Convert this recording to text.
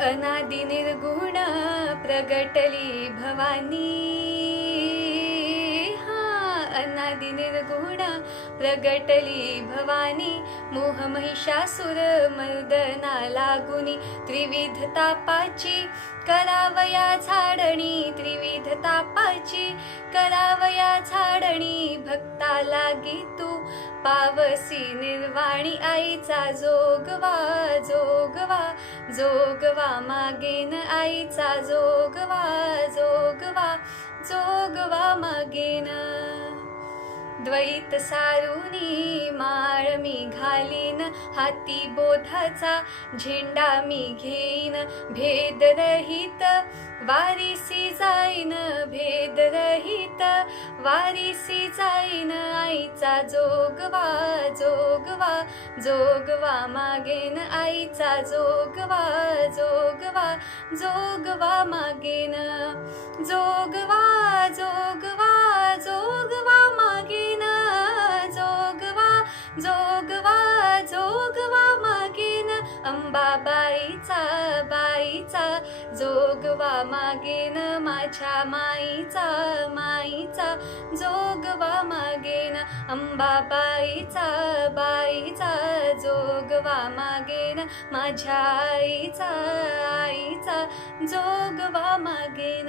अनादि निर्गुण प्रगटली भवानी, अनादि निर्गुण प्रगटली भवानी, मोह महिषासुर मर्दना लागुनी, त्रिविध तापाची करावया झाडणी, त्रिविध तापाची करावया झाडणी, भक्ता लागी तू पावसी निर्वाणी, आईचा जोगवा जोगवा जोगवा मागेन, आईचा जोगवा जोगवा जोगवा मागेन. द्वैत सारुनी माळ मी घालीन, हाती बोधाचा झेंडा मी घेईन, भेदरहित वारीसी जाईन, भेदरहित वारीसी जाईन, आईचा जोगवा जोगवा जोगवा मागेन, आईचा जोगवा जोगवा जोगवा मागेन. जोगवा जोगवा जोगवा मागेन, जोगवा जोगवा जोगवा मागेन, अंबाबाईचा बाईचा जोगवा मागेन, माझ्या माईचा माईचा जोगवा मागेन, अंबाबाईचा बाईचा जोगवा मागेन, माझ्या आईचा आईचा जोगवा मागेन.